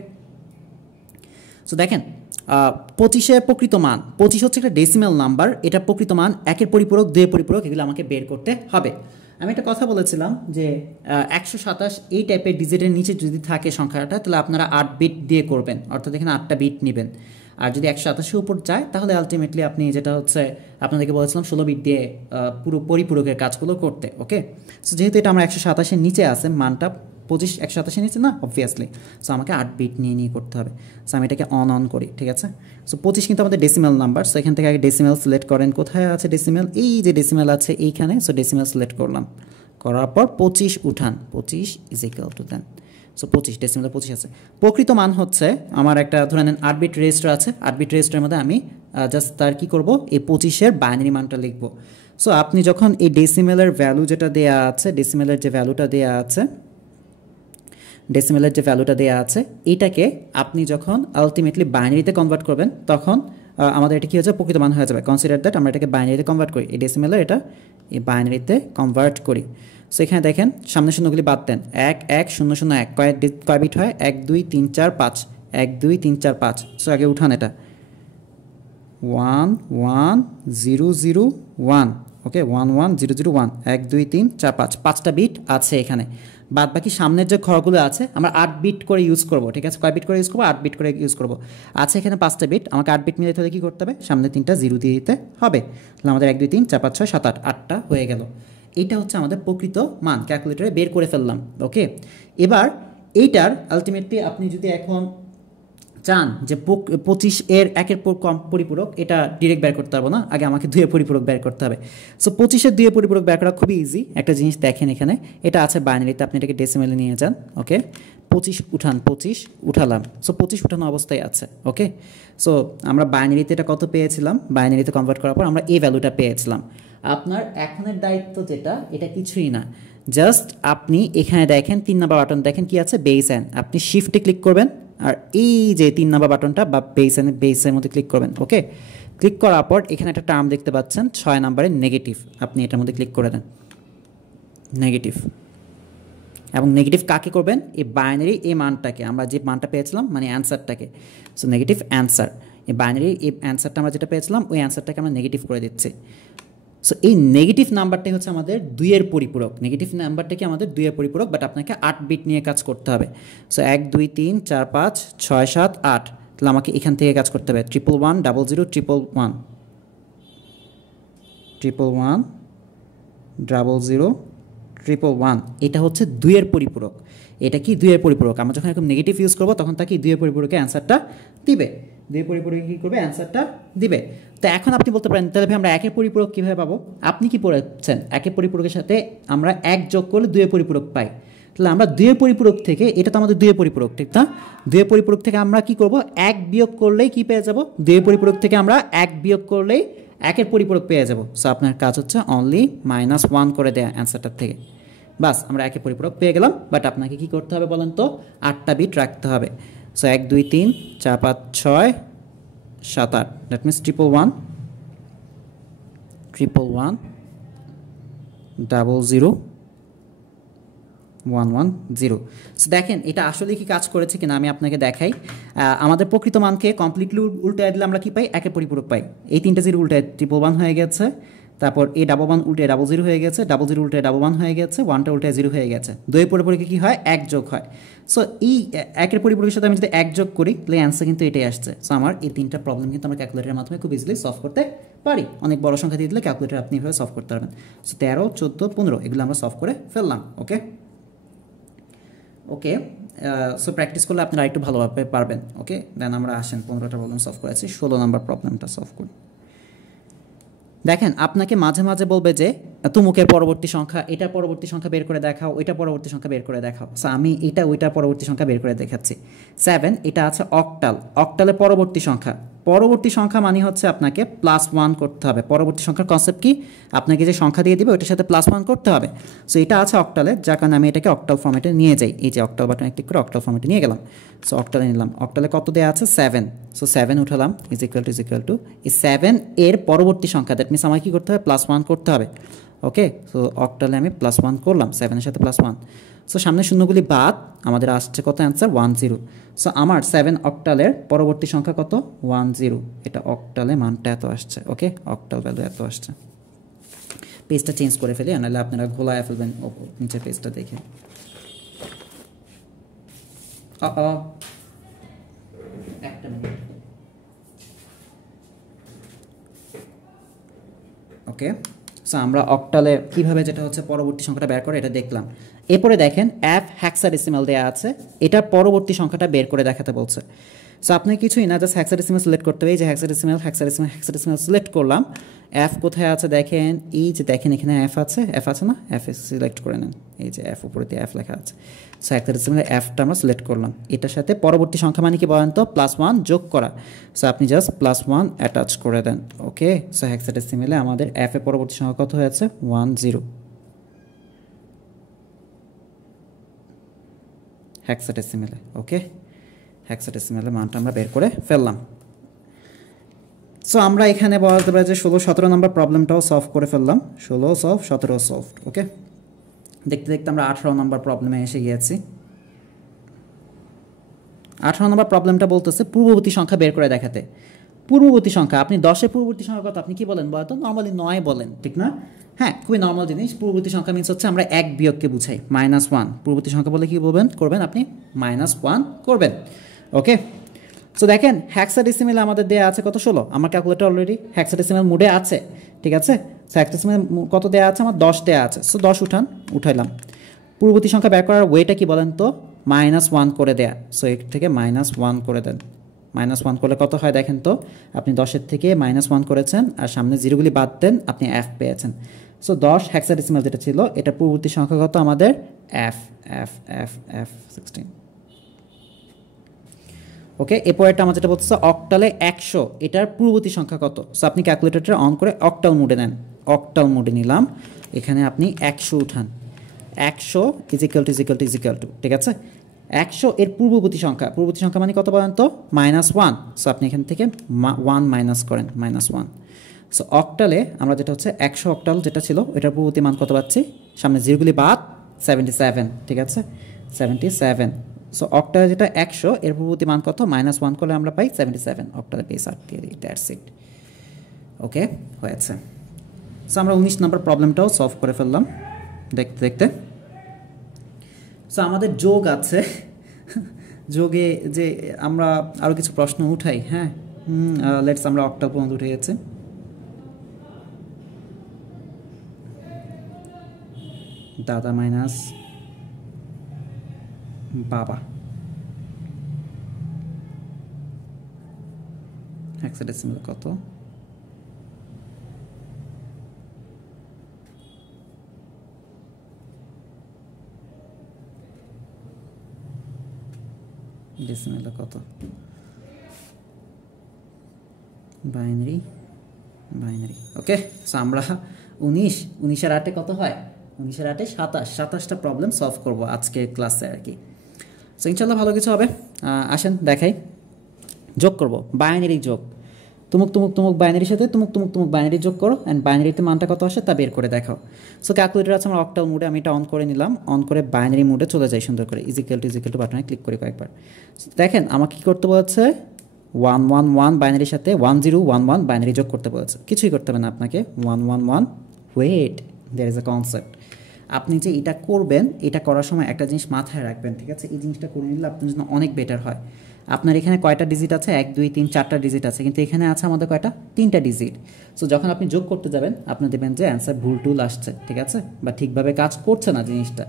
সো দেখেন 25 প্রকৃত মান, 25 হচ্ছে একটা ডেসিমাল নাম্বার, এটা প্রকৃত মান, 1-এর পরিপূরক, 2-এর পরিপূরক, এগুলো আমাকে বের করতে হবে। আমি একটা কথা বলেছিলাম যে 127 এই টাইপের ডিজিটের নিচে যদি থাকে সংখ্যাটা, তাহলে আপনারা 8 বিট দিয়ে করবেন, অর্থাৎ এখানে 8টা বিট নেবেন। আর যদি 127 উপর যায় তাহলে আলটিমেটলি আপনি যেটা হচ্ছে আপনাদেরকে বলেছিলাম 16 বিট দিয়ে পুরো পরিপূরকের কাজগুলো করতে, ওকে। সো যেহেতু এটা আমার 127-এর নিচে আছে মানটা, 25 127-এর নিচে না অবভিয়াসলি, সো আমাকে 8 বিট নিয়ে করতে হবে। সো আমি এটাকে অন করি, ঠিক আছে। সো 25 কিন্তু আমাদের ডেসিমাল নাম্বার। সো এখান থেকে আগে ডেসিমাল সিলেক্ট করেন, কোথায় আছে ডেসিমাল, এই যে ডেসিমাল আছে এইখানে। সো ডেসিমাল সিলেক্ট করলাম, করার পর 25 উঠান, 25 ইজ ইকুয়াল টু দেন। সো 25 ডেসিমালে 25 আছে। প্রকৃত মান হচ্ছে আমার একটা ধরে নেন 8 বিট রেজিস্টার আছে, 8 বিট রেজিস্টারের মধ্যে আমি জাস্ট তার কী করবো, এই 25-এর বাইনারি মানটা লিখবো। সো আপনি যখন এই ডেসিমেলের ভ্যালু যেটা দেওয়া আছে, ডেসিমেলের যে ভ্যালুটা দেওয়া আছে, ডেসিমেলের যে ভ্যালুটা দেওয়া আছে এটাকে আপনি যখন আলটিমেটলি বাইনারিতে কনভার্ট করবেন তখন আমাদের এটা কী হয়ে যাবে, প্রকৃত মান হয়ে যাবে। কনসিডার দ্যাট আমরা এটাকে বাইনারিতে কনভার্ট করি, এই ডেসিমেলের এটা এই বাইনারিতে কনভার্ট করি। সো এখানে দেখেন সামনে শূন্যগুলি বাদ দেন, 1 1 0 0 1, কয় বিট হয়, 1 2 3 4 5, 1 2 3 4 5। সো আগে উঠান এটা 1 1 0 0 1, ওকে 1 1 0 0 1, 1 2 3 4 5, 5টা বিট আছে এখানে। বাদ বাকি সামনের যে ঘরগুলো আছে আমরা 8 বিট করে ইউজ করব, ঠিক আছে। কয় বিট করে ইউজ করবো, 8 বিট করে ইউজ করব। আছে এখানে 5টা বিট, আমাকে 8 বিট মিলাতে হলে কী করতে হবে, সামনে 3টা 0 দিয়ে দিতে হবে। তাহলে আমাদের 1 2 3 4 5 6 7 8, 8টা হয়ে গেল। এইটা হচ্ছে আমাদের প্রকৃত মান, ক্যালকুলেটরে বের করে ফেললাম, ওকে। এবার এইটার আলটিমেটলি আপনি যদি এখন চান যে 25 এর একের পরিপূরক, এটা ডিরেক্ট বের করতে পারবো না, আগে আমাকে 2 এর পরিপূরক বের করতে হবে। সো 25 এর 2 এর পরিপূরক বের করা খুবই ইজি। একটা জিনিস দেখেন, এখানে এটা আছে বাইনারিতে, আপনি এটাকে ডেসিমেলে নিয়ে যান। ওকে, 25 উঠান, 25 উঠালাম। সো 25 উঠানো অবস্থায় আছে। ওকে, সো আমরা বাইনারিতে এটা কত পেয়েছিলাম, বাইনারিতে কনভার্ট করার পর আমরা এই ভ্যালুটা পেয়েছিলাম। আপনার এখনের দায়িত্ব যেটা, এটা কিছুই না, জাস্ট আপনি এখানে দেখেন 3 নাম্বার বাটন দেখেন কি আছে, বেস এন, আপনি শিফটে ক্লিক করবেন আর এই যে 3 নাম্বার বাটনটা বা বেসের মধ্যে ক্লিক করবেন। ওকে, ক্লিক করার পর এখানে একটা টার্ম দেখতে পাচ্ছেন 6 নাম্বারের নেগেটিভ, আপনি এটার মধ্যে ক্লিক করে দেন, নেগেটিভ। এবং নেগেটিভ কাকে করবেন, এই বাইনারি এই মানটাকে, আমরা যে মানটা পেয়েছিলাম মানে অ্যান্সারটাকে। সো নেগেটিভ অ্যান্সার, এই বাইনারি এই অ্যান্সারটা আমরা যেটা পেয়েছিলাম ওই অ্যান্সারটাকে আমরা নেগেটিভ করে দিচ্ছি। সো এই নেগেটিভ নাম্বারটাই হচ্ছে আমাদের 2 এর পরিপূরক, নেগেটিভ নাম্বারটা কি আমাদের 2 এর পরিপূরক, বাট আপনাকে 8 বিট নিয়ে কাজ করতে হবে। সো 1 2 3 4 5 6 7 8, তাহলে আমাকে এখান থেকে কাজ করতে হবে 111 00 111 111 00 111, এটা হচ্ছে 2 এর পরিপূরক। এটা কি 2 এর পরিপূরক, আমরা যখন এরকম নেগেটিভ ইউজ করবো তখন তাকে 2 এর পরিপূরকে অ্যান্সারটা দিবে, 2 এর পরিপূরকে কী করবে, অ্যান্সারটা দিবে। তো এখন আপনি বলতে পারেন তাহলে ভাই আমরা 1 এর পরিপূরক কীভাবে পাবো, আপনি কি পড়েছেন 1 এর পরিপূরকের সাথে আমরা 1 যোগ করলে 2 এর পরিপূরক পাই, তাহলে আমরা 2 এর পরিপূরক থেকে, এটা তো আমাদের 2 এর পরিপূরক ঠিক না, 2 এর পরিপূরক থেকে আমরা কি করব, 1 বিয়োগ করলেই কি পেয়ে যাব, 2 এর পরিপূরক থেকে আমরা 1 বিয়োগ করলেই 1 এর পরিপূরক পেয়ে যাব। সো আপনার কাজ হচ্ছে অনলি -1 করে দেয়া অ্যান্সারটার থেকে, বাস আমরা 1 এর পরিপূরক পেয়ে গেলাম। বাট আপনাকে কি করতে হবে বলেন তো, 8টা বিট রাখতে হবে। So 1 2 3 4 5 6 7 8, that means 111 111 00 110। সো দেখেন এটা আসলে কি কাজ করেছে কিনা আমি আপনাকে দেখাই। আমাদের প্রকৃত মানকে কমপ্লিটলি উল্টে দিলে আমরা কি পাই, 1 এর পরিপূরক পাই। এই 3টা জিরো উল্টে 111 হয়ে গেছে, তারপর এই 11 উল্টে 00 হয়ে গেছে, 00 উল্টে 11 হয়ে গেছে, 1টা উল্টে 0 হয়ে গেছে। 2 এর পরিপূরকে কি হয়, 1 যোগ হয়। সো এই 1 এর পরিপূরকের সাথে আমি যদি 1 যোগ করি তাহলে অ্যান্সার কিন্তু এটাই আসছে। সো আমার এই 3টা প্রবলেম কিন্তু আমরা ক্যালকুলেটরের মাধ্যমে খুব ইজিলি সলভ করতে পারি। অনেক বড় সংখ্যা দিয়ে দিলে ক্যালকুলেটর আপনি এভাবে সলভ করতে পারবেন। সো 13 14 15 এগুলো আমরা সলভ করে ফেললাম। ওকে ওকে, সো প্র্যাকটিস করলে আপনারা একটু ভালোভাবে পারবেন। ওকে, দেন আমরা আসেন 15টা প্রবলেম সলভ করেছি, 16 নম্বর প্রবলেমটা সলভ করি। দেখেন আপনাকে মাঝে মাঝে বলবে যে তুমুকের পরবর্তী সংখ্যা, এটা পরবর্তী সংখ্যা বের করে দেখাও, ওইটা পরবর্তী সংখ্যা বের করে দেখাও। সো আমি এটা ওইটা পরবর্তী সংখ্যা বের করে দেখাচ্ছি। 7 এটা আছে অক্টাল, অক্টালের পরবর্তী সংখ্যা, পরবর্তী সংখ্যা মানে হচ্ছে আপনাকে +1 করতে হবে। পরবর্তী সংখ্যার কনসেপ্ট কি, আপনাকে যে সংখ্যা দিয়ে দিবে ওইটার সাথে +1 করতে হবে। সো এটা আছে অক্টালে, যার কারণে আমি এটাকে অক্টাল ফর্মেটে নিয়ে যাই। এই যে অক্টাল বাটনে ক্লিক করে অক্টাল ফর্মেটে নিয়ে গেলাম। সো অক্টালে নিলাম, অক্টালে কত দেওয়া আছে 7। সো 7 উঠালাম ইজ ইকুয়াল টু এই 7 এর পরবর্তী সংখ্যা, দ্যাট মিনস আমার কি করতে হবে, +1 করতে হবে। ওকে, সো অক্টালে আমি +1 করলাম, 7-এর সাথে +1। সো সামনে শূন্যগুলি বাদ, আমাদের আসছে কত অ্যান্সার 10। সো আমার 7 অক্টালের পরবর্তী সংখ্যা কত, 10। এটা অক্টালে মানটা এত আসছে। ওকে, অক্টাল ভ্যালু এত আসছে। পেজটা চেঞ্জ করে ফেলি, নাহলে আপনারা ঘোলায় ফেলবেন নিচের পেজটা দেখে। একটা মিনিট। ওকে, সো আমরা অক্টালে কীভাবে যেটা হচ্ছে পরবর্তী সংখ্যাটা বের করে এটা দেখলাম। এরপরে দেখেন f হেক্সাডেসিমাল দেওয়া আছে, এটার পরবর্তী সংখ্যাটা বের করে দেখাতে বলছে। সো আপনি কিছুই না, জাস্ট হেক্সাডেসিমাল সিলেক্ট করতে হবে। এই যে হেক্সাডেসিমাল সিলেক্ট করলাম। f কোথায় আছে দেখেন, এই যে দেখেন এখানে f আছে না, f সিলেক্ট করে নেন। এই যে f উপরে দিয়ে f লেখা আছে। সো হেক্সাডেসিমাল fটা আমরা সিলেক্ট করলাম। এটার সাথে পরবর্তী সংখ্যা মানে কি বলেন তো, +1 যোগ করা। সো আপনি জাস্ট +1 অ্যাটাচ করে দেন। ওকে, সো হেক্সাডেসিমালে আমাদের f এর পরবর্তী সংখ্যা কত হয়েছে, 10 হেক্সাডেসিমালে। ওকে, হেক্সাডেসিমালের মানটা আমরা বের করে ফেললাম। সো আমরা এখানে বলতে পারি যে 16-17 নম্বর প্রবলেমটাও সলভ করে ফেললাম। 16 সলভ, 17 সলভ। ওকে, দেখতে দেখতে আমরা 18 নম্বর প্রবলেমে এসে গিয়েছি। 18 নম্বর প্রবলেমটা বলতেছে পূর্ববর্তী সংখ্যা বের করে দেখাতে। পূর্ববর্তী সংখ্যা, আপনি 10-এর পূর্ববর্তী সংখ্যা কত, আপনি কি বলেন বলতো, নর্মালি 9 বলেন, ঠিক না? হ্যাঁ, খুবই নর্মাল জিনিস। পূর্ববর্তী সংখ্যা মিনস হচ্ছে আমরা 1 বিয়োগকে বুঝাই, -1। পূর্ববর্তী সংখ্যা বলে কি করবেন আপনি, -1 করবেন। ওকে, সো দেখেন হেক্সাডেসিমালে আমাদের দেয়া আছে কত, 16। আমার ক্যালকুলেটর অলরেডি হেক্সাডেসিমাল মোডে আছে, ঠিক আছে? সো হেক্সাডেসিমাল কত দেয়া আছে, আমার 10 দেয়া আছে। সো 10 উঠাইলাম। পূর্ববর্তী সংখ্যা বের করার ওয়েটা কি বলেন তো, -1 করে দেয়া। সো এর থেকে -1 করে দেন। -1 করলে কত হয় দেখেন তো, আপনি 10-এর থেকে -1 করেছেন আর সামনে জিরোগুলি বাদ দেন, আপনি f পেয়েছেন। সো 10 হেক্সাডেসিমাল যেটা ছিল এটার পূর্ববর্তী সংখ্যা কত আমাদের f f f f 16। ওকে, এরপর আমার যেটা বলতেছে অক্টালে 100 এটার পূর্ববর্তী সংখ্যা কত। সো আপনি ক্যালকুলেটরটা অন করে অক্টাল মোডে নেন, অক্টাল মোডে নিলাম, এখানে আপনি 100 উঠান, 100 ইজ ইকুয়াল টু ঠিক আছে। 100 এর পূর্ববর্তী সংখ্যা মানে কত বলেন তো -1। সো আপনি এখান থেকে 1 মাইনাস করেন, -1। সো অক্টালে আমরা যেটা হচ্ছে 100 অক্টাল যেটা ছিল এটার পূর্ববর্তী মান কত পাচ্ছি, সামনে জিরোগুলি বাদ 77 ঠিক আছে, 77। সো অক্টালে যেটা 100 এর পূর্ববর্তী মান কত, -1 করলে আমরা পাই 77, অক্টালে বেস 8 দিয়ে দিই, দ্যাটস ইট। ওকে, হয়েছে। সো আমরা 19 নম্বর প্রবলেমটাও সলভ করে ফেললাম দেখতে দেখতে। সো আমাদের যোগ আছে, যোগে যে আমরা আরও কিছু প্রশ্ন উঠাই, হ্যাঁ লেটস আমরা অক্টাল পর্যন্ত উঠে গেছে। দাদা মাইনাস বাবা, হেক্সাডেসিমাল কত, ডেসিমেল কত, বাইনারি। ওকে, সো আমরা 19 আর 8 কত হয়, 19 আর 8 27টা প্রবলেম সলভ করব আজকে ক্লাসে আর কি। সো ইনশাল্লাহ ভালো কিছু হবে। আসেন দেখাই, যোগ করব, বাইনারি যোগ, তুমুক বাইনারির সাথে তুমুক বাইনারি যোগ করো অ্যান্ড বাইনারিতে মানটা কত আসে তা বের করে দেখাও। সো ক্যালকুলেটর আছে আমার অক্টাল মোডে, আমি এটা অন করে নিলাম, অন করে বাইনারি মোডে চলে যাই সুন্দর করে, ইজিক্যাল টু বাটনে ক্লিক করি কয়েকবার। দেখেন আমাকে কী করতে বলেছে, 111 বাইনারির সাথে 1011 বাইনারি যোগ করতে বলেছে, কিছুই করতে হবে না আপনাকে, 111 wait, there is a concept. আপনি যে এটা করবেন, এটা করার সময় একটা জিনিস মাথায় রাখবেন, ঠিক আছে, এই জিনিসটা করে নিলে আপনার জন্য অনেক বেটার হয়। আপনার এখানে কয়টা ডিজিট আছে, 1 2 3 4টা ডিজিট আছে, কিন্তু এখানে আছে আমাদের কয়টা, 3টা ডিজিট। সো যখন আপনি যোগ করতে যাবেন আপনি দেখবেন যে অ্যান্সার ভুল টুল আসছে, ঠিক আছে, বা ঠিকভাবে কাজ করছে না, জিনিসটা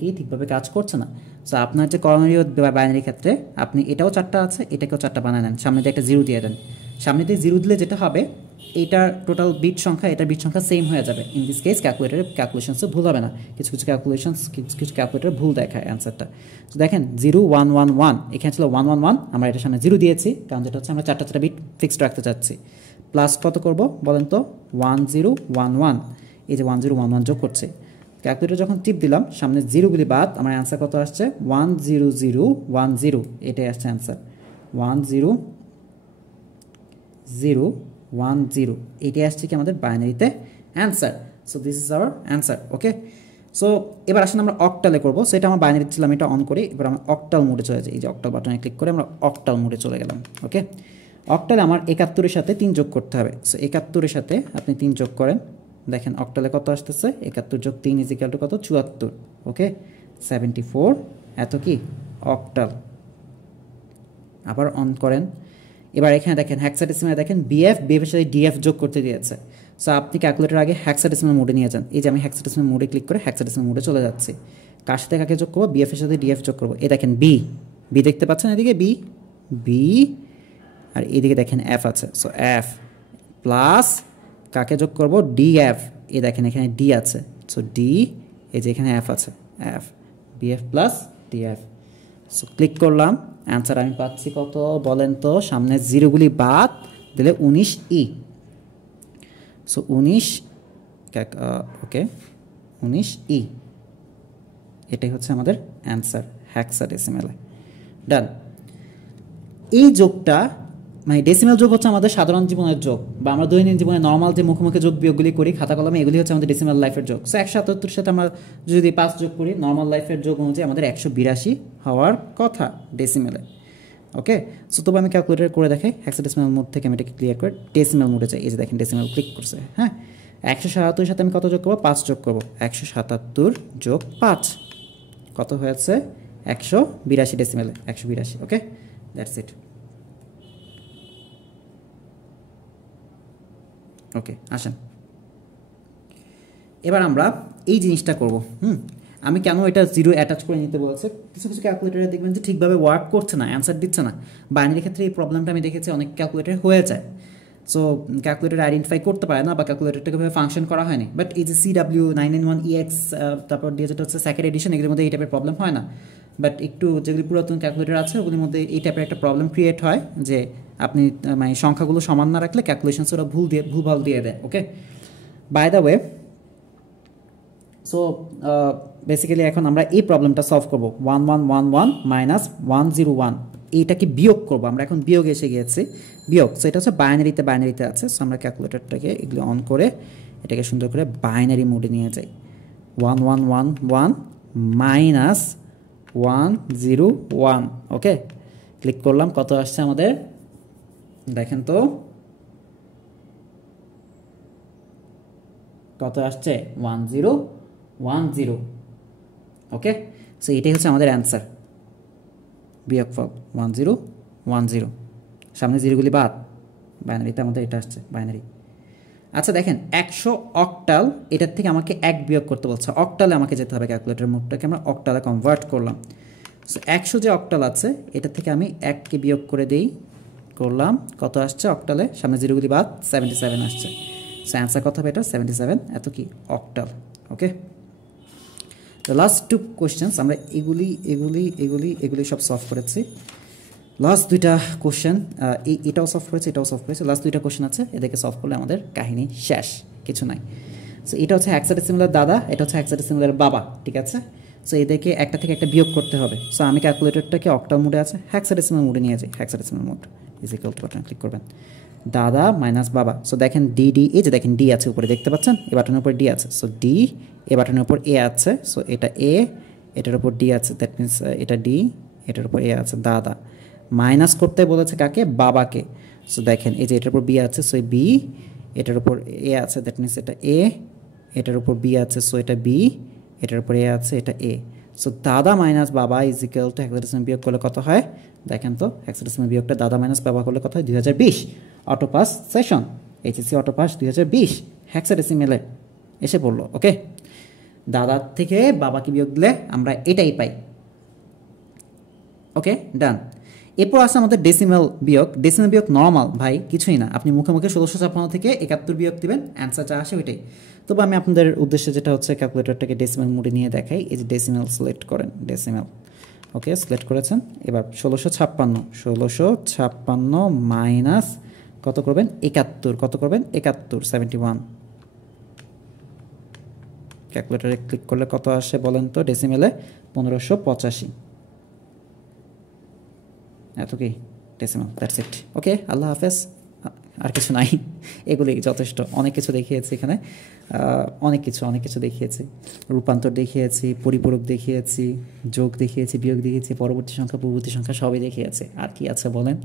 কি ঠিকভাবে কাজ করছে না। সো আপনার যে করণীয় বাইনারি ক্ষেত্রে আপনি এটাও 4টা আছে, এটাকেও 4টা বানায় নেন, সামনে দিয়ে একটা জিরো দিয়ে দেন, সামনে দিয়ে জিরো দিলে যেটা হবে এইটার টোটাল বিট সংখ্যা এটার বিট সংখ্যা সেম হয়ে যাবে। ইন দিস কেস ক্যালকুলেটরের ক্যালকুলেশনসে ভুল হবে না, কিছু ক্যালকুলেটর ভুল দেখায় অ্যান্সারটা। তো দেখেন 0111 এখানে ছিল 111, আমরা এটার সামনে জিরো দিয়েছি কারণ যেটা হচ্ছে আমরা 4টা বিট ফিক্সড রাখতে চাচ্ছি। প্লাস কত করব বলেন তো, 1011, এই যে 1011 যোগ করছে, ক্যালকুলেটর যখন টিপ দিলাম সামনে জিরোগুলি বাদ, আমার অ্যান্সার কত আসছে 10010, এটাই আসছে অ্যান্সার 10010, এটাই আসছে কি আমাদের বাইনারিতে answer. So this is our answer. Okay, so এবার আসেন আমরা অক্টালে করবো, সেটা আমার বাইনারি ছিল, আমি এটা অন করি, এবার আমরা অক্টাল মোডে চলে যাই, এই যে অক্টাল বাটনে ক্লিক করে আমরা অক্টাল মোডে চলে গেলাম। ওকে, অক্টালে আমার 71-এর সাথে 3 যোগ করতে হবে। সো 71-এর সাথে আপনি 3 যোগ করেন, দেখেন অক্টালে কত আসতেছে, 71 যোগ 3 ইজ ইকুয়াল টু কত, 74। ওকে, 74, এত কি অক্টাল। আবার অন করেন, এবার এখানে দেখেন হেক্সাডেসিমালে দেখেন বিএফ এর সাথে ডিএফ যোগ করতে দিয়েছে। সো আপনি ক্যালকুলেটর আগে হেক্সাডেসিমাল মোডে নিয়ে যান, এই যে আমি হেক্সাডেসিমাল মোডে ক্লিক করে হেক্সাডেসিমাল মোডে চলে যাচ্ছি। কার সাথে কাকে যোগ করবো, বিএফ এর সাথে ডিএফ যোগ করবো। এই দেখেন বি দেখতে পাচ্ছেন, এদিকে বি আর এইদিকে দেখেন এফ আছে। সো এফ প্লাস কাকে যোগ করবো, ডিএফ, এই দেখেন এখানে ডি আছে, সো ডি, এই যে এখানে এফ আছে, F, BF plus DF. So click করলাম, অ্যান্সার আমি পাচ্ছি কত বলেন তো, সামনে জিরোগুলি বাদ দিলে 19E। সো 19, ওকে 19E, এটাই হচ্ছে আমাদের অ্যান্সার হেক্সাডেসিমালে। ডান। এই যোগটা মানে ডেসিমাল যোগ হচ্ছে আমাদের সাধারণ জীবনের যোগ, বা আমরা দৈনন্দিন জীবনে নর্মাল যে মুখোমুখি যোগ বিয়োগগুলি করি খাতা কলমে, এগুলি হচ্ছে আমাদের ডেসিমাল লাইফের যোগ। সো 177 সাথে আমরা যদি 5 যোগ করি নর্মাল লাইফের যোগ অনুযায়ী আমাদের 182 হওয়ার কথা ডেসিমেলে। ওকে, সো তবে আমি ক্যালকুলেটর করে দেখাই, হেক্সাডেসিমাল মোড থেকে আমি এটাকে ক্লিয়ার করে ডেসিমাল মোডে যাই, এই যে দেখেন ডেসিমাল ক্লিক করছে। হ্যাঁ, 177 সাথে আমি কত যোগ করবো, 5 যোগ করবো, 177 যোগ 5 কত হয়েছে, 182 ডেসিমেলে, 182। ওকে, দ্যাটস ইট। ওকে, আসেন এবার আমরা এই জিনিসটা করব। আমি কেন এটা জিরো অ্যাটাচ করে নিতে বলছে, কিছু কিছু ক্যালকুলেটারে দেখবেন যে ঠিকভাবে ওয়ার্ক করছে না, অ্যান্সার দিচ্ছে না। বাইনারির ক্ষেত্রে এই প্রবলেমটা আমি দেখেছি অনেক ক্যালকুলেটারে হয়ে যায়। সো ক্যালকুলেটার আইডেন্টিফাই করতে পারে না বা ক্যালকুলেটারটাকে ভাবে ফাংশন করা হয়নি। বাট এই যে CW991EX তারপর দিয়ে যেটা হচ্ছে সেকেন্ড এডিশন, এগুলোর মধ্যে এই টাইপের প্রবলেম হয় না। বাট একটু যেগুলি পুরাতন ক্যালকুলেটার আছে ওগুলির মধ্যে এই টাইপের একটা প্রবলেম ক্রিয়েট হয় যে আপনি মানে সংখ্যাগুলো সমান না রাখলে ক্যালকুলেশনস ওরা ভুলভাল দিয়ে দেয়। Okay, by the way, so basically এখন আমরা এই প্রবলেমটা সলভ করবো। 1111 মাইনাস 101 এইটাকে বিয়োগ করবো আমরা, এখন বিয়োগ এসে গিয়েছে, বিয়োগ। সো এটা হচ্ছে বাইনারিতে আছে। সো আমরা ক্যালকুলেটরটাকে এগুলো অন করে এটাকে সুন্দর করে বাইনারি মোডে নিয়ে যাই। 1111 মাইনাস 101, ওকে, ক্লিক করলাম। কত আসছে আমাদের দেখেন তো, কত আসছে 1010। ওকে, সো এটাই হচ্ছে আমাদের অ্যান্সার, বিয়োগফল 1010। সামনে জিরোগুলি বাদ, বাইনারিতে আমাদের এটা আসছে বাইনারি। আচ্ছা দেখেন 100 অক্টাল, এটার থেকে আমাকে 1 বিয়োগ করতে বলছে, অক্টালে আমাকে যেতে হবে। ক্যালকুলেটর মোডটাকে আমরা অক্টালে কনভার্ট করলাম। সো 100 যে অক্টাল আছে এটা থেকে আমি 1কে বিয়োগ করে দিই, করলাম। কত আসছে অক্টালে, সামনে জিরোগুলি বাদ, 77 আসছে। সো অ্যান্সার কত হবে এটা 77, এত কি octal. Okay, the last two questions আমরা এগুলি সব সলভ করেছি। লাস্ট দুইটা কোশ্চেন, এটাও সলভ করেছে, এটাও সলভ করেছে। লাস্ট দুইটা কোশ্চেন আছে, এদেরকে সলভ করলে আমাদের কাহিনী শেষ, কিছু নাই। সো এটা হচ্ছে হেক্সাডেসিমালের দাদা, এটা হচ্ছে হেক্সাডেসিমালের বাবা, ঠিক আছে। সো এদেরকে একটা থেকে একটা বিয়োগ করতে হবে। সো আমি ক্যালকুলেটরটাকে অক্টাল মোডে আছে, হেক্সাডেসিমাল মোডে নিয়ে যাই। Hexadecimal mode is equal two button click করবেন, দাদা মাইনাস বাবা। সো দেখেন ডি, এই যে দেখেন ডি আছে উপরে, দেখতে পাচ্ছেন এই বাটনের উপর ডি আছে। সো ডি, এ বাটনের উপর এ আছে। সো এটা এ, এটার উপর ডি আছে, দ্যাট মিনস এটা ডি, এটার উপর এ আছে, দাদা। মাইনাস করতে বলেছে কাকে, বাবাকে। সো দেখেন এই যে এটার উপর বি আছে, সো বি, এটার উপর এ আছে, দ্যাট মিনস এটা এ, এটার উপর বি আছে, সো এটা বি, এটার উপর এ আছে, এটা এ। সো দাদা মাইনাস বাবা ইজ ইকুয়াল টু হেক্সাডেসিমাল বিয়োগ করলে কত হয় দেখেন তো, হেক্সাডেসিমাল বিয়োগটা দাদা মাইনাস বাবা করলে কত হয় 2020। অটোপাস সেশন, এইচএসসি অটোপাস 2020 হেক্সাডেসিমেলে এসে পড়লো। ওকে, দাদার থেকে বাবাকে বিয়োগ দিলে আমরা এটাই পাই। ওকে, ডান। এরপর আসে আমাদের ডেসিমাল বিয়োগ। ডেসিমাল বিয়োগ নর্মাল ভাই, কিছুই না, আপনি মুখে মুখে 1656 থেকে 71 বিয়োগ দিবেন, অ্যান্সার যা আসে ওইটাই। তবে আমি আপনাদের উদ্দেশ্যে যেটা হচ্ছে ক্যালকুলেটরটাকে ডেসিমাল মোডে নিয়ে দেখাই। এই যে ডেসিমাল সিলেক্ট করেন, ডেসিমাল, ওকে সিলেক্ট করেছেন। এবার 1656 মাইনাস কত করবেন 71, কত করবেন 71, 71। ক্যালকুলেটরে ক্লিক করলে কত আসে বলেন তো ডেসিমেলে, 1585। এত কি ডেসিমাল, দ্যাটস ইট। ওকে, আল্লাহ হাফেজ, আর কিছু নাই, এগুলি যথেষ্ট। অনেক কিছু দেখিয়েছি এখানে, অনেক কিছু দেখিয়েছি, রূপান্তর দেখিয়েছি, পরিপূরক দেখিয়েছি, যোগ দেখিয়েছি, বিয়োগ দেখিয়েছি, পরবর্তী সংখ্যা পূর্ববর্তী সংখ্যা সবই দেখিয়েছি। আর কি আছে বলেন।